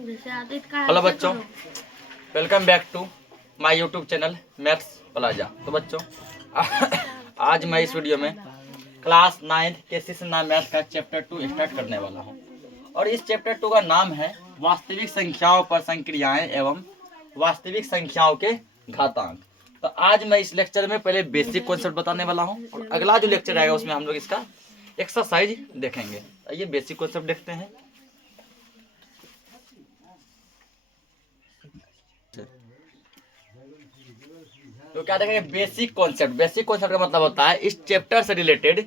Hello बच्चों, welcome back to my YouTube channel maths plaza. तो बच्चों आज मैं इस वीडियो में क्लास 9 के सेशन मैथ का चैप्टर 2 स्टार्ट करने वाला हूं। और इस चैप्टर 2 का नाम है वास्तविक संख्याओं पर संक्रियाएं एवं वास्तविक संख्याओं के घातांक। तो आज मैं इस लेक्चर में पहले बेसिक कॉन्सेप्ट बताने वाला हूं और अगला जो लेक्चर आएगा उसमें हम लोग इसका एक्सरसाइज देखेंगे। आइए बेसिक कॉन्सेप्ट देखते हैं। तो क्या देखेंगे, बेसिक कॉन्सेप्ट। बेसिक कॉन्सेप्ट का मतलब होता है इस चैप्टर से रिलेटेड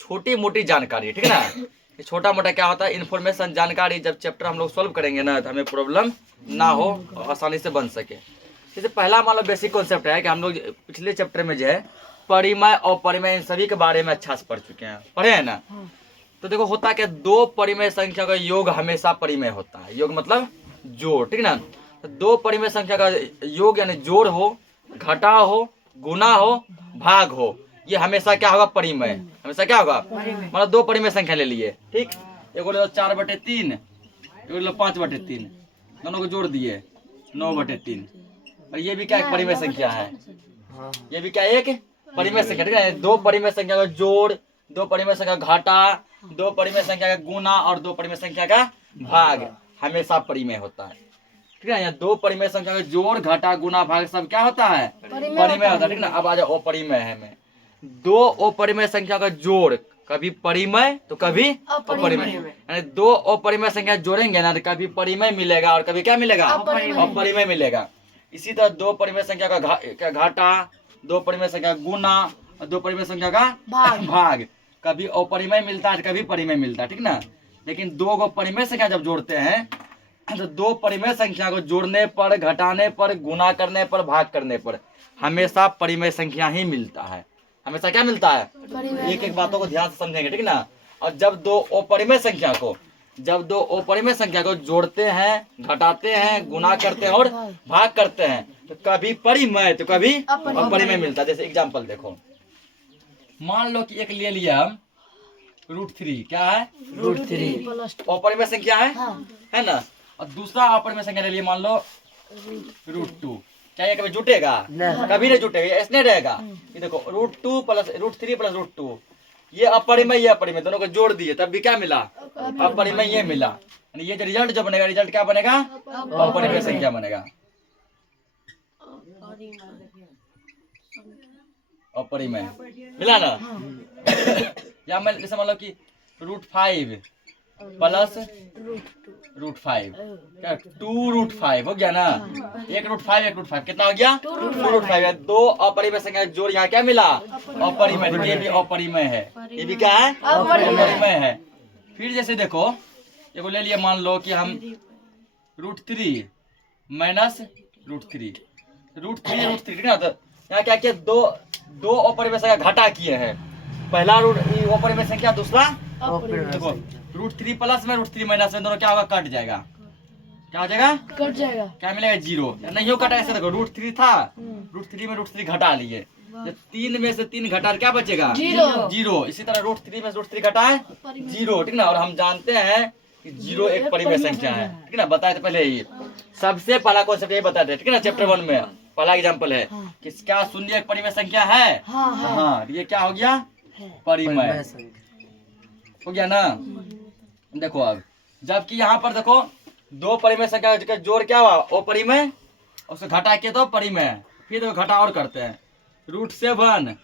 छोटी मोटी जानकारी, ठीक है ना। ये छोटा मोटा क्या होता है, इन्फॉर्मेशन, जानकारी। जब चैप्टर हम लोग सॉल्व करेंगे ना तो हमें प्रॉब्लम ना हो और आसानी से बन सके। जैसे पहला मान लो बेसिक कॉन्सेप्ट है कि हम लोग पिछले चैप्टर में जो है परिमेय और परिमेय इन सभी के बारे में अच्छा से पढ़ चुके हैं, पढ़े हैं ना। तो देखो होता क्या, दो परिमेय संख्या का योग हमेशा परिमेय होता है। योग मतलब जोड़, ठीक ना। तो दो परिमेय संख्या का योग यानी जोड़ हो, घटा हो, गुना हो, भाग हो, ये हमेशा क्या होगा, परिमेय। हमेशा क्या होगा, मतलब दो परिमेय संख्या ले लिए, ठीक। एगो ले लो 4/3, एगो ले लो 5/3, दोनों को जोड़ दिए 9/3। और ये भी क्या एक परिमेय संख्या है, ये भी क्या एक परिमेय संख्या, ठीक है। दो परिमेय संख्या का जोड़, दो परिमेय संख्या का घाटा, दो परिमेय संख्या का गुना और दो परिमेय संख्या का भाग हमेशा परिमेय होता है, ठीक है। यहाँ दो परिमेय संख्या का जोड़, घटा, गुना, भाग सब क्या होता है, परिमेय होता है, ठीक ना। अब आ जाओ अपरिमेय है में। दो अपरिमेय संख्या का जोड़ कभी परिमेय तो कभी अपरिमेय, यानी दो अपरिमेय संख्या जोड़ेंगे ना तो कभी परिमेय मिलेगा और कभी क्या मिलेगा, अपरिमेय मिलेगा। इसी तरह दो परिमेय संख्या का घाटा, दो परिमेय संख्या का गुना और दो परिमेय संख्या का भाग कभी अपरिमेय मिलता है कभी परिमेय मिलता है, ठीक ना। लेकिन दो को परिमेय संख्या जब जोड़ते हैं तो दो परिमेय संख्या को जोड़ने पर, घटाने पर, गुना करने पर, भाग करने पर हमेशा परिमेय संख्या ही मिलता है। हमेशा क्या मिलता है, एक एक बातों को ध्यान से समझेंगे, ठीक ना। और जब दो अपरिमेय संख्या को जोड़ते हैं, घटाते हैं, गुना करते हैं और भाग करते हैं तो कभी परिमेय तो कभी अपरिमेय मिलता है। जैसे एग्जाम्पल देखो, मान लो कि एक ले लिया हम √3, क्या है, √3 अपरिमेय संख्या है ना। और दूसरा अपरिमेय संख्या ले लिए मान लो √2, क्या ये कभी जुटेगा, कभी नहीं जुटेगा, ऐसे रहेगा। ये देखो √2 प्लस √3 प्लस √2, ये अपरिमेय, ये अपरिमेय, दोनों को जोड़ दिए तब भी क्या मिला, अपरिमेय ये मिला। यानी ये जो रिजल्ट जो बनेगा, रिजल्ट क्या बनेगा, अपरिमेय संख्या बनेगा, अपरिमेय मिला ना। या मैं जैसे मान लो कि √5 प्लस √5 क्या 2√5 हो गया ना। एक √5 कितना हो गया, 2√5। दो अपरिमेय संख्या जोड़ यहाँ क्या मिला, अपरिमेय। ये भी अपरिमेय है, ये भी क्या है, अपरिमेय है। फिर जैसे देखो ये ले लिए मान लो कि हम √3 माइनस √3, ठीक है। तो यहाँ क्या किया, दो अपरिमेय संख्या घटा किए हैं। पहला अपरिमेय संख्या, दूसरा देखो √3 प्लस में √3 माइनस में, दोनों क्या होगा, कट जाएगा। क्या हो जाएगा, कट जाएगा, क्या मिलेगा, 0। नहीं हो कटा, ऐसे देखो √3 था, √3 में √3 घटा लिए, जब 3 में से 3 घटा क्या बचेगा, 0। इसी तरह √3 में से √3 घटा है 0, ठीक ना। और हम जानते हैं कि 0 एक परिमेय संख्या है, ठीक ना। बताए थे पहले ही, सबसे पहला कॉन्सेप्ट यही बताते, ठीक है ना। चैप्टर 1 में पहला एग्जाम्पल है कि क्या शून्य एक परिमेय संख्या है, हाँ। ये क्या हो गया, परिमेय हो गया ना। देखो अब जबकि यहाँ पर देखो दो परिमेय संख्या का जोड़ क्या हुआ, अपरिमेय, उसको घटा के तो परिमेय। फिर देखो घटा और करते हैं, √7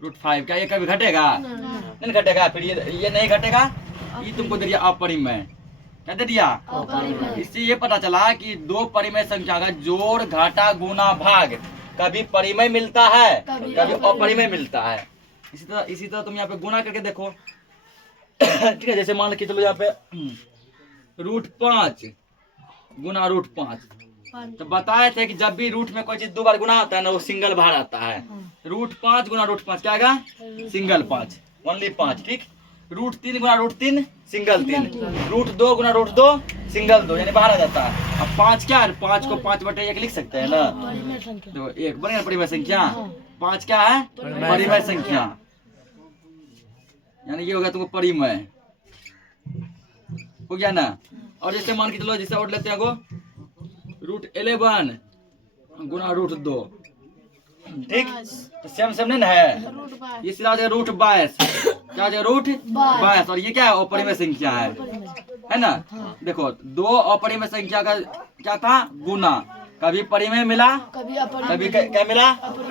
√5, क्या ये कभी घटेगा, नहीं घटेगा। फिर ये नहीं घटेगा, ये तुमको दे दिया अपरिमेय, क्या दे दिया, इससे ये पता चला कि दो परिमेय संख्या का जोड़, घाटा, गुना, भाग कभी परिमेय मिलता है कभी अपरिमेय मिलता है। इसी तरह तुम यहाँ पे गुना करके देखो, ठीक है। जैसे मान के चलो यहाँ पे √5 गुना √5, तो बताए थे कि जब भी रूट में कोई चीज दो बार गुना होता है ना वो सिंगल बार आता है। √5 गुना √5 क्या आएगा, सिंगल 5, ओनली 5, ठीक। √3 गुना √3 सिंगल 3, √2 गुना √2 सिंगल 2, यानी बाहर आ जाता है। अब 5 क्या है, 5 को 5/1 लिख सकते हैं ना, तो एक बनेगा परिमेय संख्या। 5 क्या है, परिमेय संख्या, यानी ये हो गया तुमको परिमेय, हो गया ना। और जैसे मान के चलो, जैसे और लेते हैं को √11 गुना √2, ठीक, तो सेम सेम नहीं है, ये सीधा हो जाएगा √22, क्या हो जाएगा √22, और ये क्या है अपरिमेय संख्या है ना। देखो दो अपरिमेय संख्या का क्या था गुना, कभी परिमेय मिला कभी क्या मिला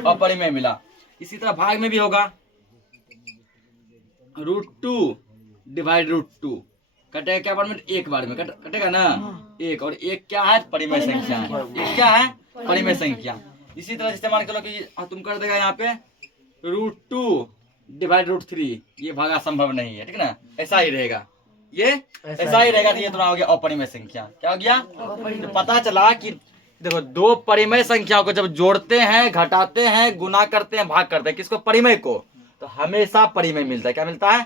अपरिमेय मिला। इसी तरह भाग में भी होगा √2 डिवाइड √2, कटेगा क्या बार में, एक बार में कटेगा ना एक, और एक क्या है परिमेय संख्या है, एक क्या है परिमेय संख्या। इसी तरह इस्तेमाल करो कि तुम कर देगा यहाँ पे √2 डिवाइड √3, ये भागा संभव नहीं है, ठीक ना, ऐसा ही रहेगा, ये ऐसा ही रहेगा। तो ये तो हो गया अपरिमेय संख्या। क्या हो गया, तो पता चला कि देखो दो परिमेय संख्याओं को जब जोड़ते हैं, घटाते हैं, गुना करते हैं, भाग करते हैं, किसको परिमेय को, तो हमेशा परिमेय मिलता है। क्या मिलता है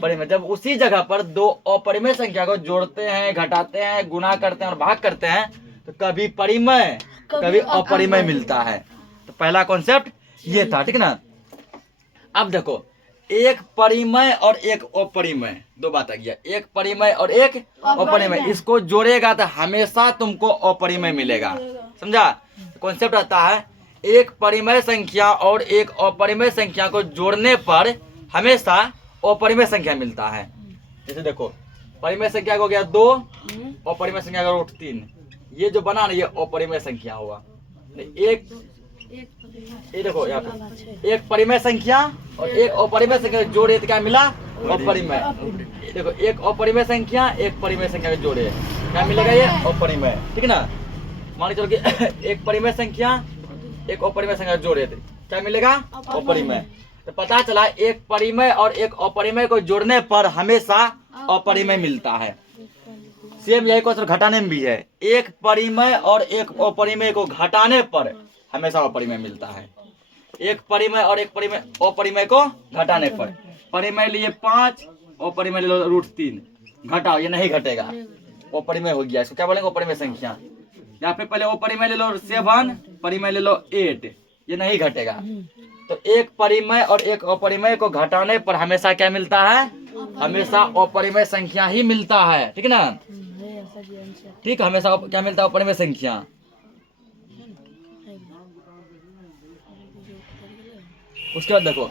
परिमेय। जब उसी जगह पर दो अपरिमेय संख्या को जोड़ते हैं, घटाते हैं, गुना करते हैं और भाग करते हैं, तो कभी परिमेय कभी अपरिमेय मिलता है। तो पहला कॉन्सेप्ट ये था, ठीक ना। अब देखो एक परिमेय और एक अपरिमेय, दो बात आ गया, एक परिमेय और एक अपरिमेय, इसको जोड़ेगा तो हमेशा तुमको अपरिमेय मिलेगा, समझा। कॉन्सेप्ट आता है एक परिमेय संख्या और एक अपरिमेय संख्या को जोड़ने पर हमेशा अपरिमेय संख्या मिलता है। जैसे देखो परिमेय संख्या हो गया 2, अपरिमेय संख्या का √3, ये जो बना ना ये अपरिमेय संख्या हुआ। एक ये देखो यहाँ पे एक परिमेय संख्या और एक अपरिमेय संख्या जोड़े तो क्या मिला अपरिमेय। देखो एक अपरिमेय संख्या एक परिमेय संख्या के जोड़े क्या मिलेगा, ये अपरिमेय, ठीक ना। मान के चलो कि एक परिमेय संख्या एक अपरिमेय संख्या जोड़े थे, क्या मिलेगा अपरिमेय। तो पता चला एक परिमेय और एक अपरिमेय को जोड़ने पर हमेशा अपरिमेय मिलता है। सेम यही क्वेश्चन घटाने में भी है, एक परिमेय और एक अपरिमेय को घटाने पर हमेशा अपरिमेय मिलता है। एक परिमेय और एक परिमेय अपरिमेय को घटाने पर, परिमेय लिए 5 अपरिमेय ले लो √3, घटाओ ये नहीं घटेगा, अपरिमेय हो गया, इसको क्या बोलेंगे अपरिमेय संख्या। यहाँ पे पहले अपरिमेय ले लो 7, परिमेय ले लो 8, ये नहीं घटेगा। तो एक परिमेय और एक अपरिमेय को घटाने पर हमेशा क्या मिलता है, हमेशा अपरिमेय संख्या ही मिलता है, ठीक ना। ठीक, हमेशा क्या मिलता है अपरिमेय संख्या। उसके बाद देखो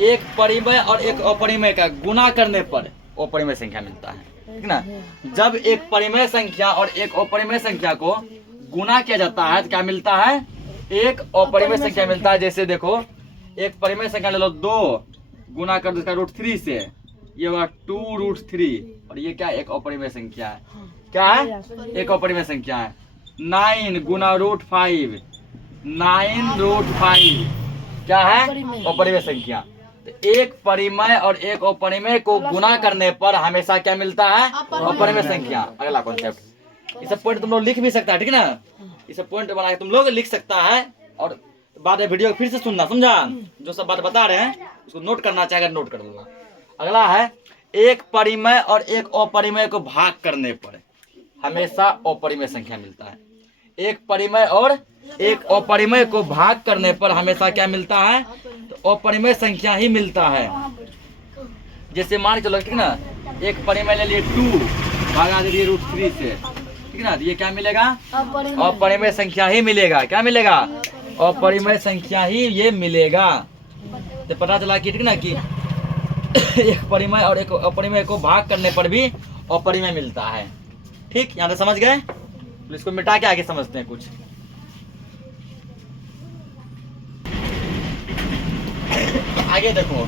एक परिमेय और एक अपरिमेय का गुना करने पर अपरिमेय संख्या मिलता है, ठीक ना। जब एक परिमेय संख्या और एक अपरिमेय संख्या को गुना किया जाता है तो क्या मिलता है, एक अपरिमेय संख्या मिलता है। जैसे देखो एक परिमेय संख्या ले लो 2, गुना कर दो इसका √3 से, ये होगा 2√3, और ये क्या एक अपरिमेय संख्या है, क्या है एक अपरिमेय संख्या है। 9 गुना √5, 9√5 क्या है अपरिमेय संख्या। तो एक परिमेय और एक अपरिमेय को गुना करने पर हमेशा क्या मिलता है अपरिमेय संख्या। अगला कॉन्सेप्ट, इस पॉइंट तुम लोग लिख भी सकता है, ठीक ना, इस पॉइंट बना के तुम लोग लिख सकता है, और बाद में वीडियो फिर से सुनना, समझा। जो सब बात बता रहे हैं उसको नोट करना चाहेगा नोट कर लेना। अगला है एक परिमेय और एक अपरिमेय को भाग करने पर हमेशा अपरिमेय संख्या मिलता है। एक परिमेय और एक अपरिमेय को भाग करने पर हमेशा क्या मिलता है, तो अपरिमेय संख्या ही मिलता है। जैसे मान चलो, ठीक ना, एक परिमेय ले लिए 2, भागा दे दिए √3 से, ठीक ना, तो ये क्या मिलेगा अपरिमेय संख्या ही मिलेगा। क्या मिलेगा अपरिमेय संख्या ही ये मिलेगा। तो पता चला कि ठीक ना कि एक परिमेय और एक अपरिमेय को भाग करने पर भी अपरिमेय मिलता है। ठीक, यहाँ तक समझ गए। तो इसको मिटा के आगे समझते हैं कुछ। आगे देखो,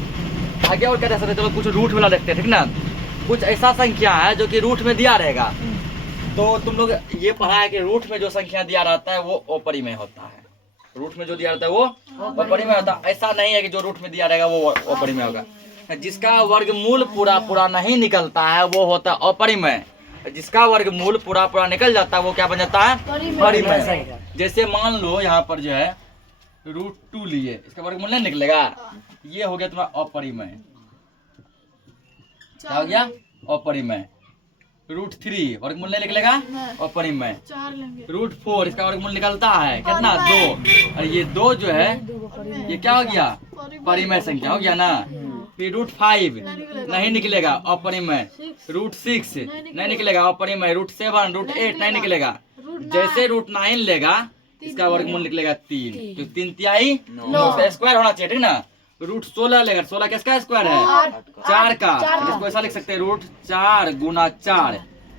आगे और क्या सकते, चलो कुछ रूट वाला देखते हैं, ठीक ना। कुछ ऐसा संख्या है जो कि रूट में दिया रहेगा, तो तुम लोग ये पढ़ा है कि रूट में जो संख्या दिया रहता है वो अपरिमेय होता है। रूट में जो दिया रहता है वो अपरिमेय होता है। ऐसा नहीं है कि जो रूट में दिया रहेगा वो अपरिमेय होगा। जिसका वर्गमूल पूरा पूरा नहीं निकलता है वो होता है अपरिमेय। जिसका वर्गमूल पूरा पूरा निकल जाता है वो क्या बन जाता है परिमेय। जैसे मान लो यहाँ पर जो है √2 लिए, इसका वर्गमूल नहीं निकलेगा, ये हो गया तुम्हारा अपरिमेय। क्या हो गया अपरिमेय। √3 वर्गमूल नहीं निकलेगा अपरिमेय। √4 इसका वर्गमूल निकलता है कितना 2, और ये 2 जो है ये क्या हो गया परिमेय संख्या हो गया ना। फिर √5 नहीं निकलेगा, अपरिमेय। √6 नहीं निकलेगा, अपरिमेय। √7 √8 नहीं निकलेगा। जैसे √9 लेगा इसका वर्गमूल निकलेगा 3, तो 3 तिहाई 9 स्क्वायर होना चाहिए, ठीक ना। √16 लेगा, 16 किसका स्क्वायर है? 4 का। इसको ऐसा लिख सकते हैं √4 गुना 4।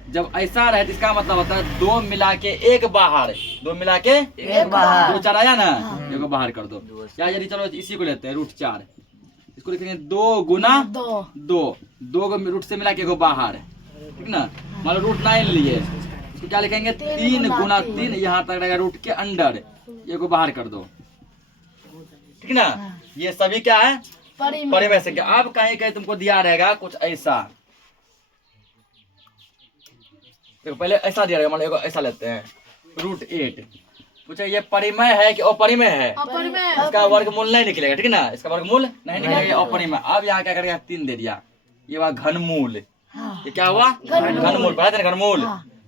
जब ऐसा रहे तो इसका मतलब होता है 2 मिला के 1 बाहर, 2 मिला के 1 बाहर, 2 4 आया ना, एगो बाहर कर दो। या यदि चलो इसी को लेते हैं √4, इसको लिखेंगे 2 गुना 2, 2 रूट से मिला के एगो बाहर, ठीक ना। मान लो √9 लिए, इसको क्या लिखेंगे? 3 गुना 3, यहाँ तक रहेगा रूट के अंडर, एगो बाहर कर दो, ठीक ना। ये सभी क्या है? परिमेय संख्या। अब कहीं कहीं तुमको दिया रहेगा कुछ ऐसा, देखो पहले ऐसा दिया रहेगा, मान लो ऐसा लेते हैं √8, पूछे ये परिमेय है कि अपरिमेय है? इसका वर्गमूल नहीं निकलेगा, ठीक ना, इसका वर्गमूल नहीं निकलेगा, अपरिमेय। अब यहाँ क्या करेगा? 3 दे दिया, ये हुआ घनमूल। ये क्या हुआ? घनमूल। पढ़ा था ना घनमूल?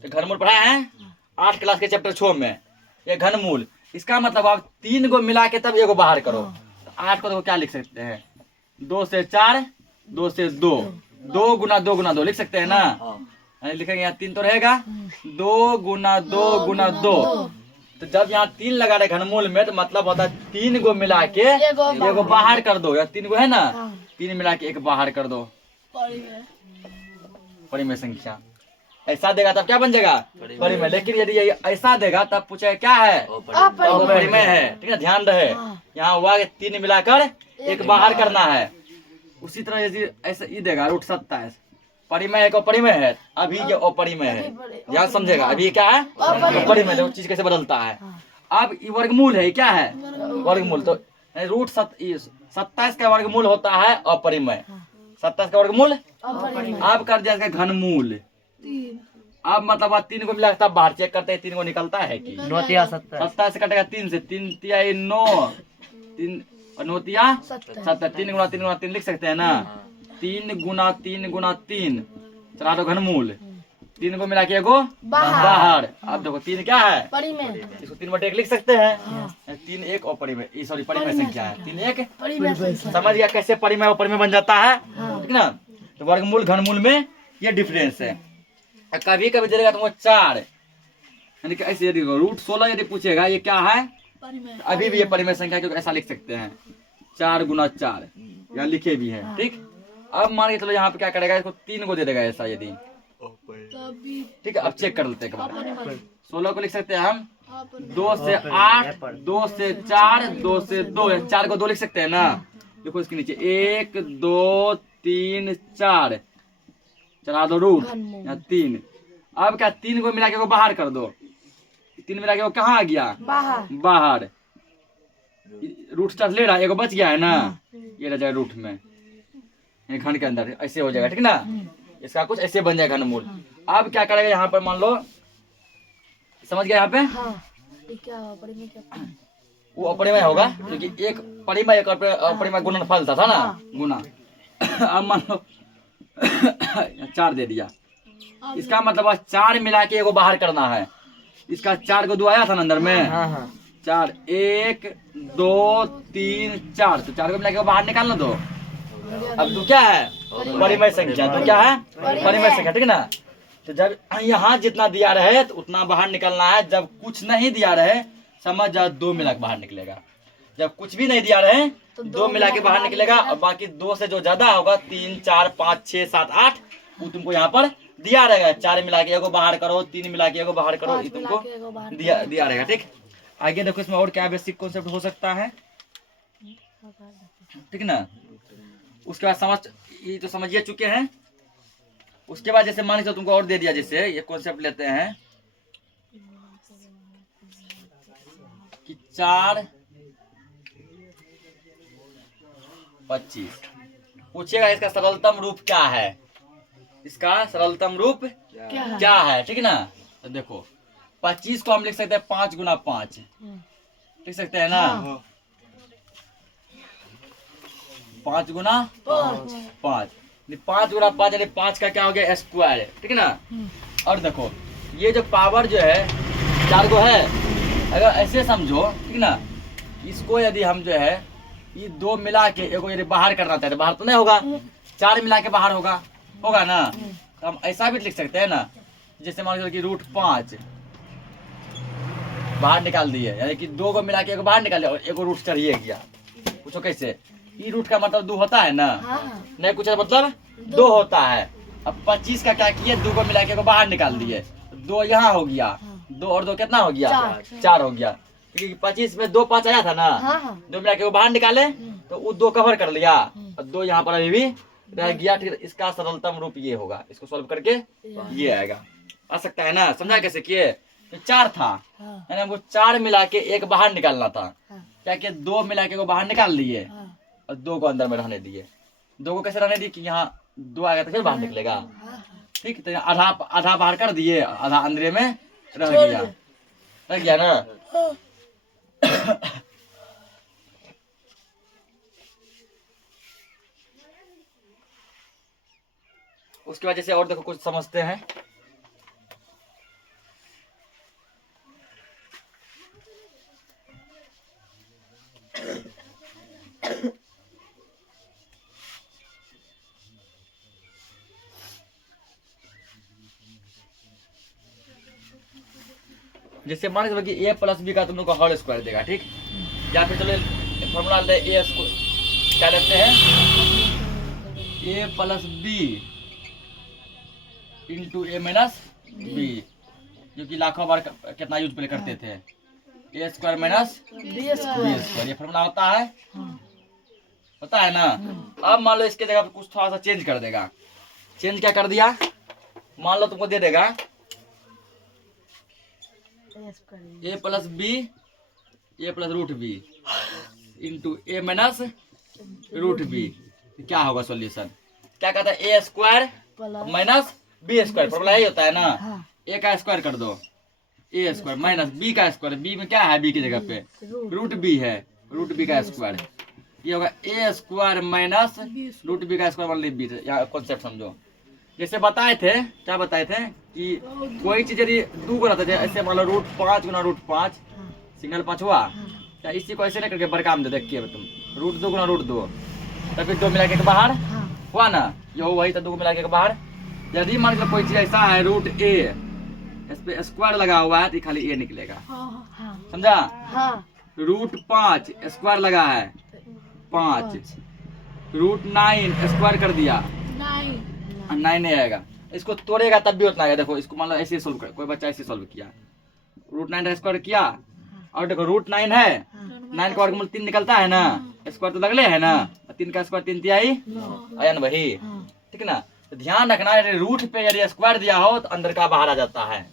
तो घनमूल पढ़ा है 8 क्लास के चैप्टर 6 में। ये घनमूल, इसका मतलब आप 3 को मिला के तब एगो बाहर करो। तो 8 को देखो क्या लिख सकते हैं? 2 से 4, 2 से 2, 2 गुना 2 गुना 2 लिख सकते हैं ना। लिखेंगे यहाँ 3 तो रहेगा, 2 गुना 2 गुना 2। तो जब यहाँ 3 लगा रहे घनमूल में, तो मतलब होता है 3 को मिला के एगो बाहर कर दो। या 3 को है ना, 3 मिला के 1 बाहर कर दो, परिमेय संख्या। ऐसा देगा तब क्या बन जाएगा? परिमेय। लेकिन यदि ये ऐसा देगा तब पूछे क्या है? अपरिमेय है, ठीक है, ध्यान रहे। यहाँ हुआ 3 मिलाकर 1 बाहर करना है। उसी तरह यदि ऐसा ई देगा √27, परिमेय है कि अपरिमेय है? अभी ये अपरिमेय है, ध्यान समझेगा। अभी क्या है? अपरिमेय। देखो चीज कैसे बदलता है। अब ये वर्गमूल है, क्या है? वर्गमूल। तो √27 का वर्गमूल होता है अपरिमेय, 27 का वर्गमूल। अब कर दिया घनमूल। अब मतलब 3 को मिला तब बाहर चेक करते हैं 3 को निकलता है कि 27 से कटेगा 3 से, 3 तिहाई 9, 3 9 7, 3 गुना 3 गुना 3 लिख सकते हैं ना। 3 गुना 3 गुना 3, चला दो घनमूल। 3 को मिला के एगो बाहर। अब देखो 3 क्या है? इसको 3/1 लिख सकते हैं। 3 1 अपरिमेय, सॉरी परिमेय संख्या है। 3 1 समझ गया कैसे परिमेय अपरिमेय बन जाता है, ठीक ना। तो वर्गमूल घनमूल में ये डिफरेंस है। कभी कभी दे देगा तुमको 4, यानी कि ऐसे यदि √16 यदि पूछेगा ये क्या है? अभी भी ये परिमेय संख्या, क्योंकि ऐसा लिख सकते हैं 4 गुना 4, यहाँ लिखे भी है, ठीक। अब मान के चलो यहाँ पे क्या करेगा? इसको 3 को दे देगा ऐसा यदि, ठीक है। अब चेक कर लेते हैं। 16 को लिख सकते हैं हम 2 से 8, 2 से 4, 2 से 2, 4 को 2 लिख सकते हैं ना। देखो इसके नीचे 1 2 3 4, चला दो रूट, 3। अब क्या 3 को मिला के बाहर कर दो। 3 मिला के वो कहाँ आ गया? बाहर। √4 ले रहा, एगो बच गया है ना, ये रह जाएगा रूट में, घन के अंदर ऐसे हो जाएगा, ठीक ना। इसका कुछ ऐसे बन जाएगा घनमूल। अब क्या करेगा यहाँ पर? मान लो समझ गया यहाँ पे? वो अपरिमेय होगा, क्योंकि एक परिमेय एक अपरिमेय गुणनफल था ना, गुना। अब मान लो 4 दे दिया, इसका मतलब 4 मिला के एगो बाहर करना है। इसका 4 को 2 आया था ना अंदर में, 4 1 2 3 4, तो 4 को मिला के बाहर निकालना दो। अब तो क्या है? परिमेय संख्या। तो क्या है? परिमेय संख्या, ठीक ना। तो जब यहाँ जितना दिया रहे तो उतना बाहर निकलना है। जब कुछ नहीं दिया रहे समझ जाओ 2 मिला के बाहर निकलेगा। जब कुछ भी नहीं दिया रहे तो 2 मिला के बाहर निकलेगा, और बाकी 2 से जो ज्यादा होगा 3 4 5 6 7 8 वो तुमको यहाँ पर दिया रहेगा। 4 मिला के एगो बाहर करो, 3 मिला के एगो बाहर करो, ये तुमको दिया रहेगा, ठीक। आगे देखो इसमें और क्या बेसिक कॉन्सेप्ट हो सकता है, ठीक ना। उसके बाद ये तो समझिए चुके हैं। उसके बाद जैसे मान लो तुमको और दे दिया, जैसे ये कॉन्सेप्ट लेते हैं कि 4 25 पूछेगा इसका सरलतम रूप क्या है? इसका सरलतम रूप क्या है, ठीक ना। तो देखो 25 को हम लिख सकते हैं 5 गुना 5, लिख सकते हैं ना। 5 गुना 5, 5 गुना 5 यानी 5 का क्या हो गया? स्क्वायर, ठीक है ना। और देखो ये जो पावर जो है 4 को है, अगर ऐसे समझो, ठीक ना। इसको यदि हम जो है ये दो मिला के एगो यदि बाहर करना चाहते बाहर तो नहीं होगा, 4 मिला के बाहर होगा ना। तो हम ऐसा भी लिख सकते हैं ना, जैसे मान लो कि √5 बाहर निकाल दिए, यानी कि 2 को मिला के एगो बाहर निकाल दिया और एगो रूट चढ़िए गया। पूछो कैसे? ये रूट का मतलब 2 होता है ना, नहीं कुछ मतलब 2 होता है। अब 25 का क्या किए, 2 को मिला के एगो बाहर निकाल दिए, 2 यहाँ हो गया, 2 और 2 कितना हो गया, 4 हो गया। क्योंकि 25 में 2 5 आया था ना, 2 मिला के बाहर निकाले तो वो 2 कवर कर लिया और 2 यहाँ पर अभी भी रह गया। ठीक है, इसका सरलतम रूप ये होगा, इसको सॉल्व करके ये आएगा। आ सकता है ना, समझा कैसे किए? 4 था, यानी हमको 4 मिला के एक बाहर निकालना था। क्या किया, 2 मिला के बाहर निकाल लिए और 2 को अंदर में रहने दिए। 2 को कैसे रहने दिए कि यहाँ 2 आएगा तो फिर बाहर निकलेगा। ठीक, तो आधा बाहर कर दिए, आधा अंदर में रह गया ना। उसके बाद जैसे और देखो कुछ समझते हैं। जैसे मान लो कि a + b का तुम लोग को होल स्क्वायर देगा, ठीक। या फिर चलो फॉर्मूला ले, a स्क्वायर क्या लेते हैं, a + b into a - b, जो कि लाखों बार कितना यूज पहले करते थे, a² - b स्क्वायर। ये फॉर्मूला होता है ना। अब मान लो इसके जगह पे कुछ थोड़ा सा चेंज कर देगा। चेंज क्या कर दिया, मान लो तुमको दे देगा a + b, a + √b into a - √b। क्या होगा सॉल्यूशन? क्या कहता है, a² - b स्क्वायर। फॉर्मूला यही होता है ना, a का स्क्वायर कर दो, a² - b का स्क्वायर। b में क्या है, b की जगह पे √b है, √b का स्क्वायर। ये होगा a² - √b का स्क्वायर मतलब b। यहाँ कॉन्सेप्ट समझो। जैसे बताए थे, क्या बताए थे कि कोई चीज यदि 2 गुना था, ऐसे मान लो √5 गुना √5 सिंगल 5 हुआ, या इसी को ऐसे नहीं करके बड़का में देखिए तुम, √2 गुना √2, तब 2 मिला के बाहर हुआ ना, ये वही तो 2 मिला के बाहर। यदि मान लो कोई चीज ऐसा है √a, इस पे स्क्वायर लगा हुआ है तो खाली a निकलेगा, समझा। √5 स्क्वायर लगा है 5, √9 स्क्वायर कर दिया 9 नहीं आएगा। इसको तोड़ेगा तब भी उतना आएगा। देखो इसको मान लो ऐसे सोल्व कर, कोई बच्चा ऐसे सोल्व किया, √9 का स्क्वायर किया और देखो √9 है, 9 का वर्गमूल 3 निकलता है ना, स्क्वायर तो लगले है ना, 3 का स्क्वायर 3 तिहाई आया ना वही, ठीक ना। तो ध्यान रखना, यदि रूट पे यदि स्क्वायर दिया हो तो अंदर का बाहर आ जाता है।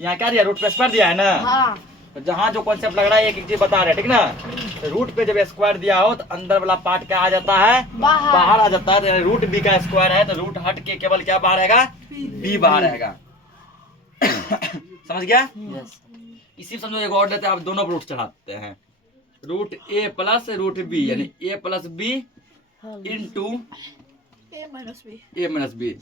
यहाँ क्या दिया, रूट पे स्क्वायर दिया है ना, तो जहाँ जो कॉन्सेप्ट लग रहा है एक एक चीज बता रहे हैं, ठीक ना। तो रूट पे जब स्क्वायर दिया हो तो अंदर वाला पार्ट क्या आ जाता है, बाहर आ जाता है। तो √b का स्क्वायर है तो रूट हट के केवल क्या बाहर आएगा, b बाहर आएगा। समझ गया? इसी समझो एक और लेते हैं, आप दोनों रूट चढ़ाते हैं, √a + √b यानी a + b into a - b।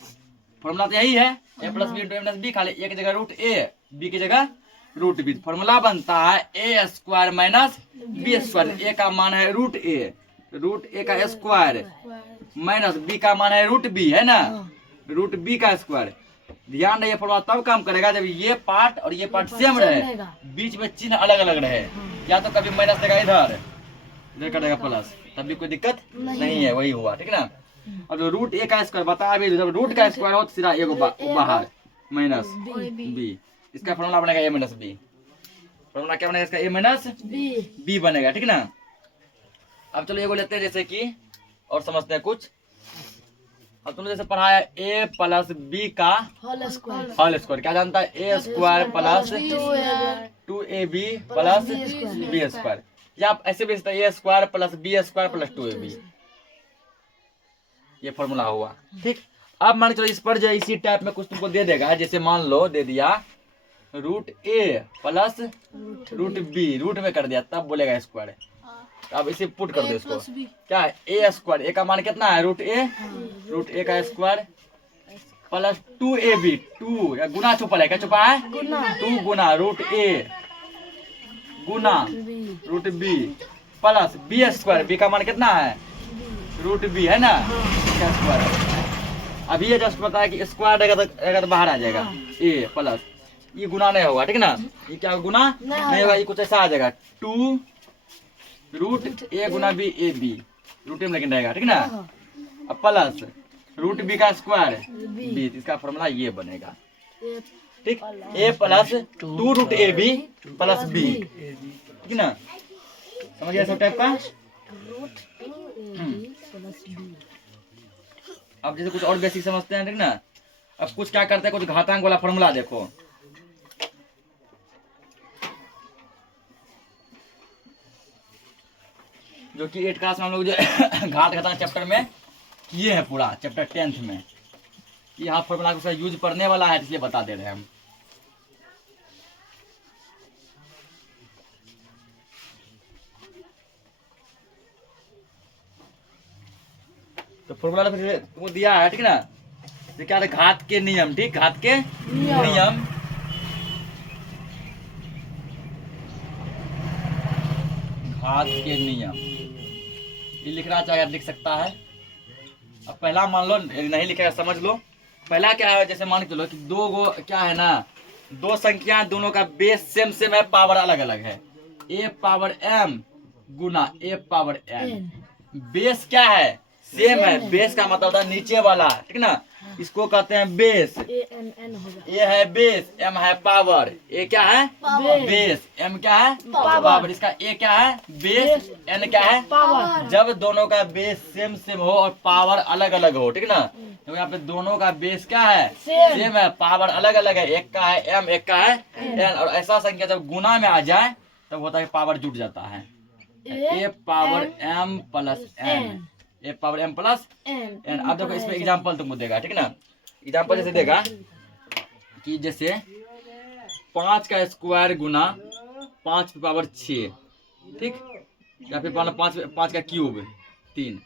Formula तो यही है, a + b into a - b, खाली a की जगह √a, b की जगह √b। फॉर्मूला बनता है a² - b स्क्वायर। a का मान है √a, √a का स्क्वायर माइनस b का मान है √b, है ना, √b का स्क्वायर। ध्यान रहे, फॉर्मूला तब काम करेगा जब ये पार्ट और ये पार्ट सेम रहे, बीच में चिन्ह अलग अलग रहे। या तो कभी माइनस देगा इधर कर देगा प्लस, तब भी कोई दिक्कत नहीं है, वही हुआ, ठीक ना। अब जो √a का स्क्वायर बता अभी, जब रूट का स्क्वायर हो तो सीधा एगो बाहर -b, इसका फॉर्मूला बनेगा a - b। फॉर्मूला क्या बनेगा इसका, a - b बनेगा, ठीक ना। अब चलो एगो लेते हैं जैसे कि और समझते हैं कुछ। अब तुमने जैसे पढ़ा है a + b का होल स्क्वायर, क्या जानता है, a² + 2ab + b स्क्वायर, या आप ऐसे भी a² + b² + 2ab, ये फॉर्मूला हुआ, ठीक। अब मान के चलो इस पर जो इसी टाइप में कुछ तुमको दे देगा, जैसे मान लो दे दिया √a + √b, रूट में कर दिया तब बोलेगा स्क्वायर। अब इसे पुट कर दो, इसको क्या है, a², a का मान कितना है √a का स्क्वायर + 2ab, 2 या गुना छुपा है, क्या छुपा है, 2 गुना √a गुना √b प्लस बी स्क्वायर, बी का मान कितना है रूट बी है ना, इसका स्क्वायर। अभी ये जस्ट पता है कि स्क्वायर रहेगा तो बाहर आ जाएगा ए प्लस, ये गुना नहीं होगा ठीक है ना, ये क्या गुना नहीं होगा, ये कुछ ऐसा आ जाएगा 2 रूट ए गुना बी ए बी, रूट में लेकिन रहेगा ठीक है ना, अब प्लस रूट बी का स्क्वायर बी, इसका फॉर्मूला ये बनेगा ठीक, A plus 2 root A B plus B ठीक है ना, समझ गया सब टाइप का। अब जैसे कुछ और बेसिक समझते हैं ठीक ना, अब कुछ क्या करते हैं, कुछ घातांक वाला फॉर्मूला देखो, जो कि 8 क्लास में हम लोग जो घात घातांक चैप्टर में किए हैं, पूरा चैप्टर 10th में, यहाँ फॉर्मूला को यूज करने वाला है इसलिए बता दे रहे हैं हम। तो फॉर्मूला वो दिया है ठीक ना, तो क्या है घात के नियम, ठीक घात के नियम, घात के नियम ये लिखना चाहे लिख सकता है। अब पहला मान लो, नहीं लिखेगा समझ लो, पहला क्या है, जैसे मान के चलो कि दो गो क्या है ना, दो संख्या दोनों का बेस सेम सेम है, पावर अलग अलग है, ए पावर m गुना ए पावर n, बेस क्या है सेम है, बेस का मतलब होता है नीचे वाला ठीक ना, इसको कहते हैं बेस, ए है बेस, m है पावर, ए क्या है बेस, m क्या है पावर, इसका ए क्या है बेस, n क्या है पावर। जब दोनों का बेस सेम सेम हो और पावर अलग अलग हो ठीक ना, तो यहाँ पे दोनों का बेस क्या है सेम है, पावर अलग अलग है, एक का है m एक का है n, और ऐसा संख्या जब गुना में आ जाए तब होता है पावर जुट जाता है, ए पावर m प्लस n, ए पावर m प्लस n। अब देखो इसमें एग्जांपल तुमको देगा ठीक ना, एग्जांपल जैसे देगा कि जैसे 5 का स्क्वायर गुना 5 की पावर 6 ठीक, या फिर 5 का क्यूब 3।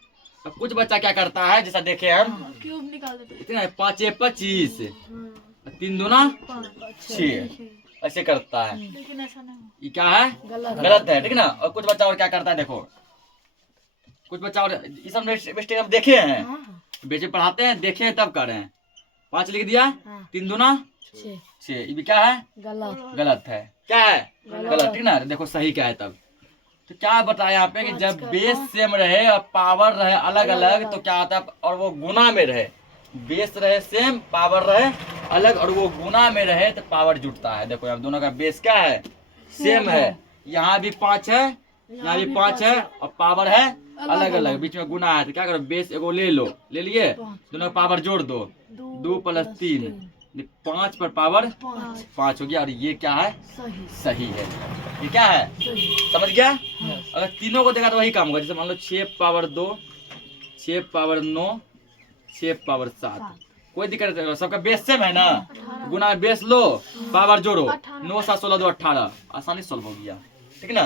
अब कुछ बच्चा क्या करता है, जैसा देखे हम क्यूब निकाल देते हैं इतना, 5 ए 25 3 दूना 6 ऐसे करता है, लेकिन ऐसा नहीं, ये क्या है गलत है ठीक ना। और कुछ बच्चा और क्या करता है, देखो कुछ बच्चा और ये सब मिस्टेक हम देखे हैं, बेचे पढ़ाते हैं देखे हैं तब कर रहे हैं, 5 लिख दिया 3 दूना 6, ये भी क्या है गलत है, क्या है गलत ठीक ना। देखो सही क्या है तब, तो क्या बताया यहाँ पे कि जब बेस सेम रहे और पावर रहे अलग अलग तो क्या होता है, और वो गुना में रहे, बेस रहे सेम पावर रहे अलग और वो गुना में रहे तो पावर जुटता है। देखो यहाँ दोनों का बेस क्या है सेम है, यहाँ भी 5 है यहाँ भी 5 है और पावर है अलग अलग, बीच में गुना है, तो क्या करो बेस एगो ले लो, ले लिए दोनों पावर जोड़ दो, 2 प्लस 3 5 पर पावर 5 हो गया, और ये क्या है सही है, ये क्या है समझ गया। अगर तीनों को देखा तो वही काम होगा, जैसे मान लो 6 पावर 2 6 पावर 9 6 पावर 7, कोई दिक्कत नहीं, सबका बेस सेम है ना, गुना बेस लो पावर जोड़ो, 9 7 16 2 18, आसानी सॉल्व हो गया ठीक ना।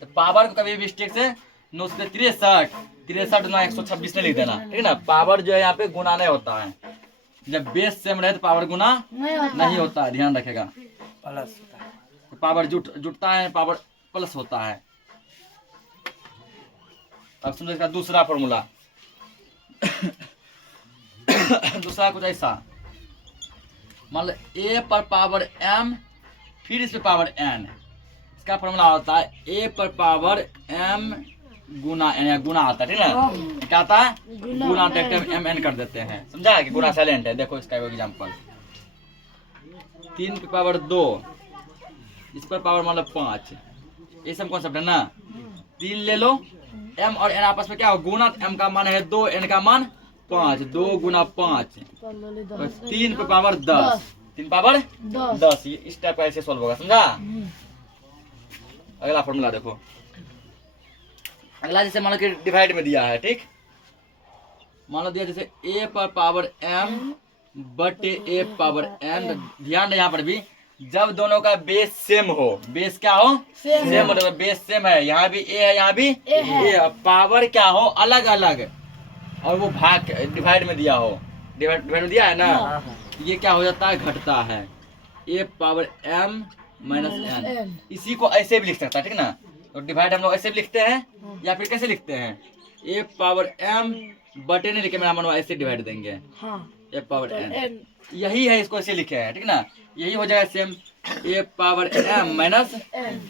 तो पावर को कभी भी मिस्टेक से 9 से 63 ना 126 नहीं लिख देना ठीक ना, पावर जो है यहाँ पे गुना नहीं होता है, जब बेस सेम रहे तो पावर गुना नहीं होता है, ध्यान रखेगा, प्लस तो पावर जुटता है, पावर प्लस होता है। अब समझो इसका दूसरा फॉर्मूला दूसरा कुछ ऐसा, मान लो a पर पावर m फिर इस पे पावर n, इसका फॉर्मूला होता है a पर पावर m गुना n, गुना आता है ठीक ना, क्या आता है गुना, m n कर देते हैं, समझा कि गुना साइलेंट है। देखो इसका एग्जांपल 3 पे पावर 2 इस पर पावर मान लो 5, ये सब कॉन्सेप्ट है ना, 3 ले लो m और n आपस में क्या हो गुना, m का मान है 2 n का मान 5, 2 गुना 5 3 पे पावर 10, 3 पावर 10, इस टाइप का ऐसे सॉल्व होगा, समझा। अगला फॉर्मूला देखो, अगला जैसे मान लो कि डिवाइड में दिया है ठीक, मान लो दिया जैसे a पर पावर m बटे a पावर n, ध्यान यहाँ पर भी जब दोनों का बेस सेम हो, बेस क्या हो सेम हो, तो बेस सेम है, यहाँ भी a है यहाँ भी a है, पावर क्या हो अलग अलग और वो भाग डिवाइड में दिया हो, डिवाइड में दिया है ना, ये क्या हो जाता है घटता है, a power m minus n, इसी को ऐसे भी लिख सकता है ठीक ना, तो डिवाइड हम लोग ऐसे भी लिखते हैं या फिर कैसे लिखते हैं, ए पावर m बटे नहीं लिखे, मेरा मन ऐसे डिवाइड देंगे, ए पावर n, यही है, इसको ऐसे लिखे हैं, ठीक ना, यही हो जाएगा सेम, ए पावर m माइनस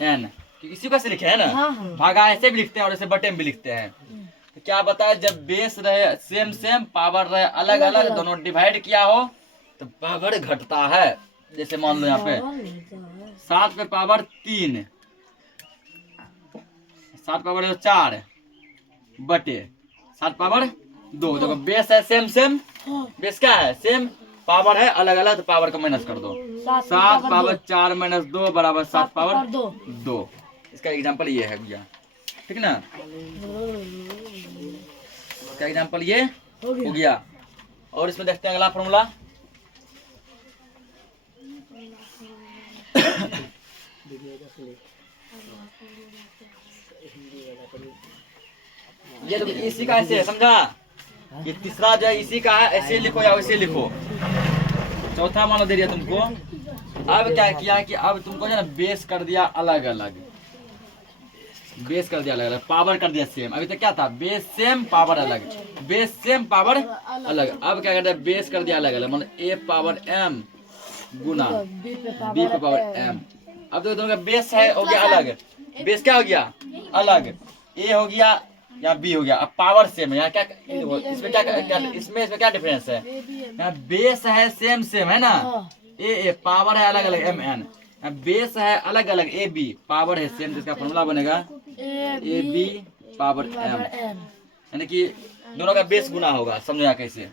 n, इसी को ऐसे लिखे है ना, भागा ऐसे भी लिखते हैं और ऐसे बटे में भी लिखते हैं। तो क्या बताया, जब बेस रहे सेम सेम, पावर रहे अलग अलग, दोनों डिवाइड किया हो तो पावर घटता है। जैसे मान लो यहाँ पे 7 पे पावर 3, 7 पावर 4 बटे 7 पावर 2, देखो बेस है सेम सेम, बेस क्या है सेम, पावर है अलग अलग, तो पावर को माइनस कर दो, 7 पावर 4 माइनस 2 बराबर 7 पावर 2। इसका एग्जांपल ये है भैया, ठीक ना, इसका एग्जांपल ये हो गया। और इसमें देखते हैं अगला फॉर्मूला, ये तो इसी का ऐसे है, समझा, ये तीसरा जो है इसी का है, ऐसे लिखो या वैसे लिखो। चौथा मान लो दे दिया तुमको, अब क्या किया कि अब तुमको जो है ना बेस कर दिया अलग अलग, बेस कर दिया अलग अलग, पावर कर दिया सेम। अभी तक क्या था, बेस सेम पावर अलग, बेस सेम पावर अलग। अब क्या करते हैं, बेस कर दिया अलग अलग, मतलब ए पावर m गुना बी पे पावर m। अब तो दोनों का बेस है हो गया अलग, बेस क्या हो गया अलग, ए हो गया या बी हो गया, अब पावर सेम है। यहाँ क्या इसमें क्या इसमें क्या डिफरेंस है, यहाँ बेस है सेम सेम है ना, ए पावर है अलग अलग m n, बेस है अलग अलग ए बी, पावर है सेम, जिसका फॉर्मूला बनेगा ए बी पावर m, यानी कि दोनों का बेस गुना होगा। समझो यहाँ कैसे,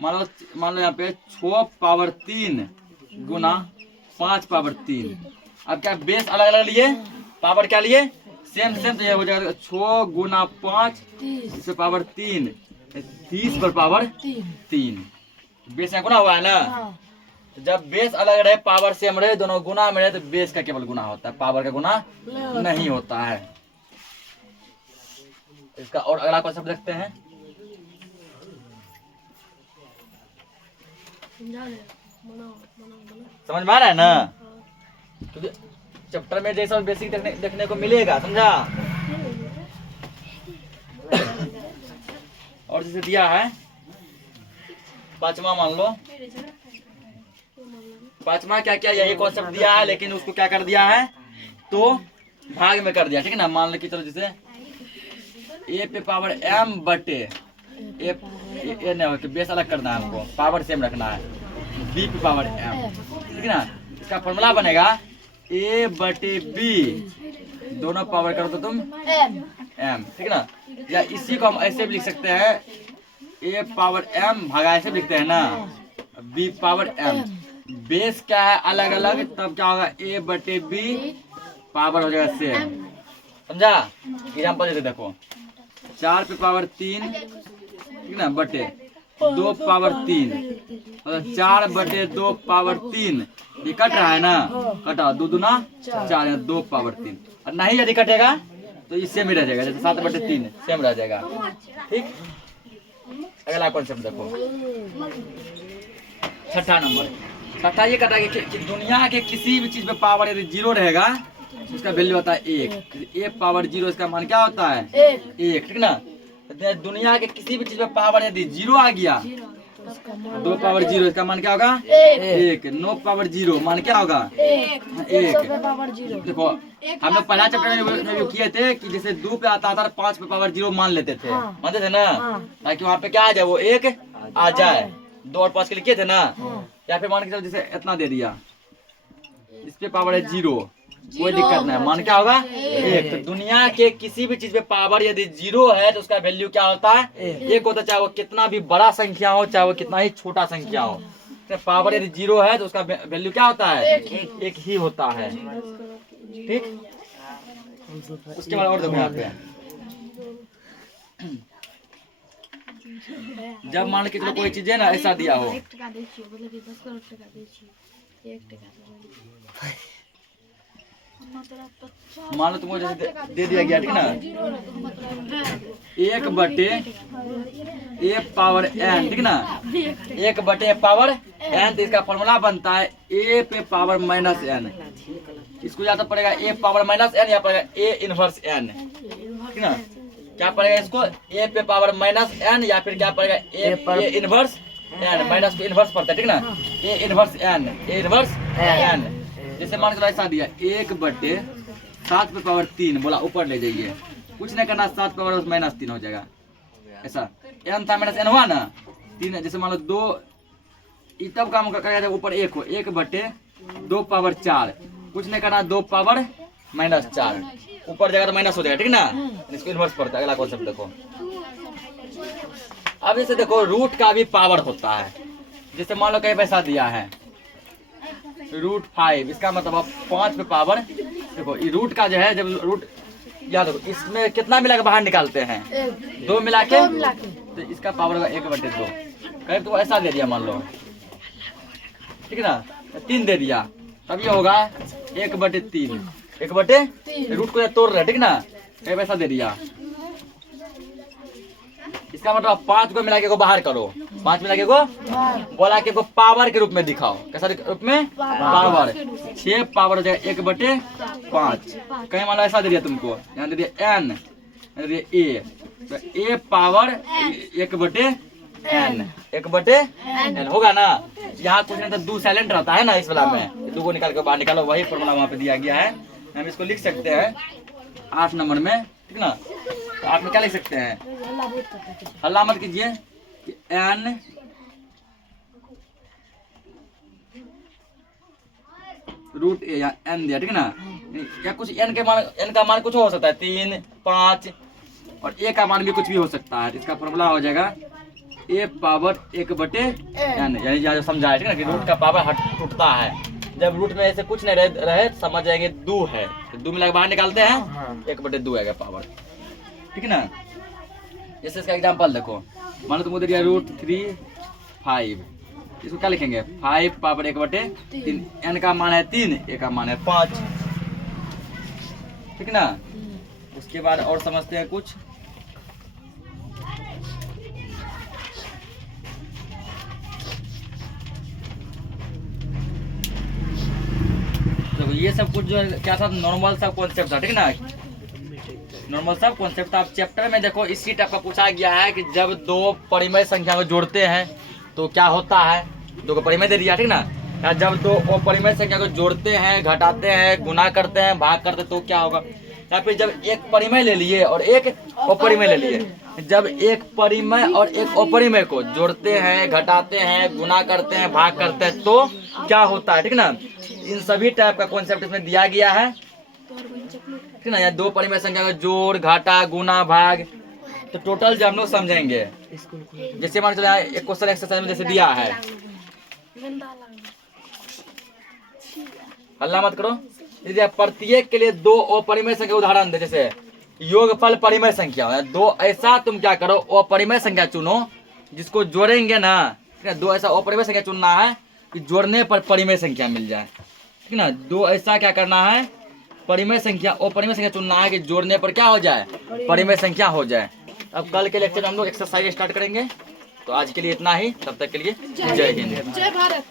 मान लो यहाँ पे 6 पावर 3 गुना 5 पावर 3। अब क्या बेस अलग अलग लिए, पावर क्या लिए सेम सेम, तो ये हो जाएगा 6 गुना 5 इससे पावर 3, 30 पर पावर 3। बेस यहाँ गुना हुआ है ना, तो जब बेस अलग रहे पावर सेम रहे, दोनों गुना में रहे, तो बेस का केवल गुना होता है, पावर का गुना नहीं होता है। इसका और अगला कॉन्सेप्ट देखते हैं, समझ में आ रहा है ना, क्योंकि चैप्टर में जैसा बेसिक देखने को मिलेगा, समझा। और जैसे दिया है पांचवा, मान लो पांचवा क्या क्या यही कॉन्सेप्ट दिया है, लेकिन उसको क्या कर दिया है, तो भाग में कर दिया, ठीक है ना। मान लो कि चलो जैसे ए पे पावर m बटे ए नहीं, बेस अलग करना है हमको, पावर सेम रखना है, बी पे पावर m, ठीक है ना। इसका फॉर्मूला बनेगा ए बटे बी, दोनों पावर करो तो तुम m, ठीक है ना। या इसी को हम ऐसे भी लिख सकते हैं, ए पावर m भागा ऐसे भी लिखते हैं ना, बी पावर m। बेस क्या है अलग अलग, तब क्या होगा ए बटे बी, पावर हो जाएगा सेम, समझा। एग्जाम्पल जैसे देखो 4 पे पावर 3, ठीक ना, बटे 2 पावर 3, और 4 बटे 2 पावर 3, ये कट रहा है ना, कटा 2 दूना 4, 2 पावर 3, और नहीं यदि कटेगा तो ये सेम ही रह जाएगा, जैसे 7 बटे 3 सेम रह जाएगा, ठीक। अगला कॉन्सेप्ट देखो, छठा नंबर, छठा ये कटा कि दुनिया के किसी भी चीज पे पावर यदि 0 रहेगा तो उसका वैल्यू होता है 1, ए पावर 0, इसका मान क्या होता है 1, ठीक ना। दुनिया के किसी भी चीज पे पावर यदि 0 आ गया, 2 पावर 0, इसका मान क्या होगा 1, 9 पावर 0 मान क्या होगा 1। देखो हम लोग पहला चैप्टर में जो किए थे कि जैसे 2 पे आता था 5 पे पावर 0 मान लेते थे, मानते थे ना, ताकि वहाँ पे क्या आ जाए, वो 1 आ जाए। 2 और 5 के लिए किए थे ना। या फिर मान के चलो जैसे इतना दे दिया, इस पे पावर है 0, कोई दिक्कत नहीं, मान क्या होगा 1। तो दुनिया के किसी भी चीज पे पावर यदि 0 है तो उसका वैल्यू क्या होता है 1 होता है, चाहे वो कितना भी बड़ा संख्या हो, चाहे वो कितना ही छोटा संख्या हो। तो पावर यदि 0 है तो उसका वैल्यू क्या होता है 1 ही होता है, ठीक। उसके बाद और देखो यहाँ पे, जब मान के चलो कोई चीज है ना ऐसा दिया हो, मान लो तुमको जैसे दे दिया गया, ठीक ना, 1/a पावर n, ठीक ना, 1/a पावर n। तो इसका फॉर्मूला बनता है a पे पावर माइनस n। इसको या तो पड़ेगा a पावर माइनस n या पड़ेगा a इनवर्स n, ठीक ना। क्या पड़ेगा इसको, a पे पावर माइनस n या फिर क्या पड़ेगा a इनवर्स n। माइनस को इनवर्स पड़ता है, ठीक ना, a इनवर्स n। जैसे मान के ऐसा दिया 1/7 पे पावर 3, बोला ऊपर ले जाइए, कुछ नहीं करना, 7 पे पावर माइनस 3 हो जाएगा। ऐसा n था माइनस n हुआ ना 3। जैसे मान लो 2, तब काम करेगा जब ऊपर 1 हो, 1/2 पावर 4, कुछ नहीं करना, 2 पावर माइनस 4, ऊपर जाएगा तो माइनस हो जाएगा, ठीक ना। इसको इनवर्स पड़ता है। अगला कॉन्सेप्ट देखो। अब इसे देखो, रूट का भी पावर होता है। जैसे मान लो कहीं पैसा दिया है √5, इसका मतलब अब 5 पे पावर, देखो ये रूट का जो है, जब रूट याद देखो, इसमें कितना मिला के बाहर निकालते हैं, 2 मिला के, तो इसका पावर होगा 1/2। कहीं तो ऐसा दे दिया मान लो, ठीक है ना, 3 दे दिया, तब ये होगा 1/3। 1/, रूट को तोड़ रहे, ठीक ना, कहीं पैसा दे दिया, इसका मतलब 5 को मिला के को बाहर करो, 5 मिला के को बोला के को पावर के रूप में दिखाओ। कैसा रूप में, पावर। 6 पावर हो जाएगा 1/5। कहीं मान लो ऐसा दे दिया तुमको, यहाँ दे दिया n, दे दिया a, तो a पावर 1/n, 1/n होगा ना। यहाँ कुछ नहीं तो 2 साइलेंट रहता है ना इस वाला में, 2 को निकाल के बाहर निकालो, वही फॉर्मूला वहाँ पे दिया गया है। हम इसको लिख सकते हैं 8 नंबर में, ठीक ना। तो आप में क्या लिख सकते हैं, हल्ला मत कीजिए, n √a या n दिया, ठीक ना, या कुछ n के मान, n का मान कुछ हो सकता है, 3, 5 और a का मान भी कुछ भी हो सकता है। इसका फॉर्मूला हो जाएगा a पावर 1/n, यानी जो समझा है, ठीक ना, कि रूट का पावर टूटता है जब रूट में ऐसे कुछ नहीं रहे, समझ जाएंगे 2 है, तो 2 मिला के बाहर निकालते हैं, 1/2 आएगा पावर, ठीक है ना। जैसे इसका एग्जांपल देखो, मान लो तुमको दे दिया √3, 5, इसको क्या लिखेंगे, 5 पावर 1/3, n का मान है 3, a का मान है 5, ठीक ना। उसके बाद और समझते हैं कुछ। तो ये सब कुछ जो क्या था, नॉर्मल सा कॉन्सेप्ट था, ठीक ना, नॉर्मल सब कॉन्सेप्ट। आप चैप्टर में देखो इसी टाइप का पूछा गया है कि जब 2 परिमेय संख्या को जोड़ते हैं तो क्या होता है, 2 को परिमेय दे दिया, ठीक ना, या जब 2 अपरिमेय संख्या को जोड़ते हैं, घटाते हैं, गुना करते हैं, भाग करते हैं तो क्या होगा, या फिर जब एक परिमेय ले लिए और एक अपरिमेय ले लिए, जब एक परिमेय और एक अपरिमेय को जोड़ते हैं, घटाते हैं, गुना करते हैं, भाग करते हैं तो क्या होता है, ठीक ना। इन सभी टाइप का कॉन्सेप्ट इसमें दिया गया है, ठीक ना। या 2 परिमेय संख्या का जोड़, घाटा, गुना, भाग, तो टोटल जब हम लोग समझेंगे। जैसे मान चलो एक क्वेश्चन एक्सरसाइज में जैसे दिया है, हल्ला मत करो, प्रत्येक के लिए 2 अपरिमेय संख्या उदाहरण दे, जैसे योगफल परिमेय संख्या है 2, ऐसा तुम क्या करो, अपरिमेय संख्या चुनो जिसको जोड़ेंगे ना, ठीक है, 2 ऐसा अपरिमेय संख्या चुनना है कि जोड़ने पर परिमेय संख्या मिल जाए, ठीक ना। 2 ऐसा क्या करना है, परिमेय संख्या अपरिमेय संख्या चुनना है कि जोड़ने पर क्या हो जाए, परिमेय संख्या हो जाए। अब कल के लेक्चर में हम लोग एक्सरसाइज स्टार्ट करेंगे। तो आज के लिए इतना ही, तब तक के लिए जय हिंद, जय भारत।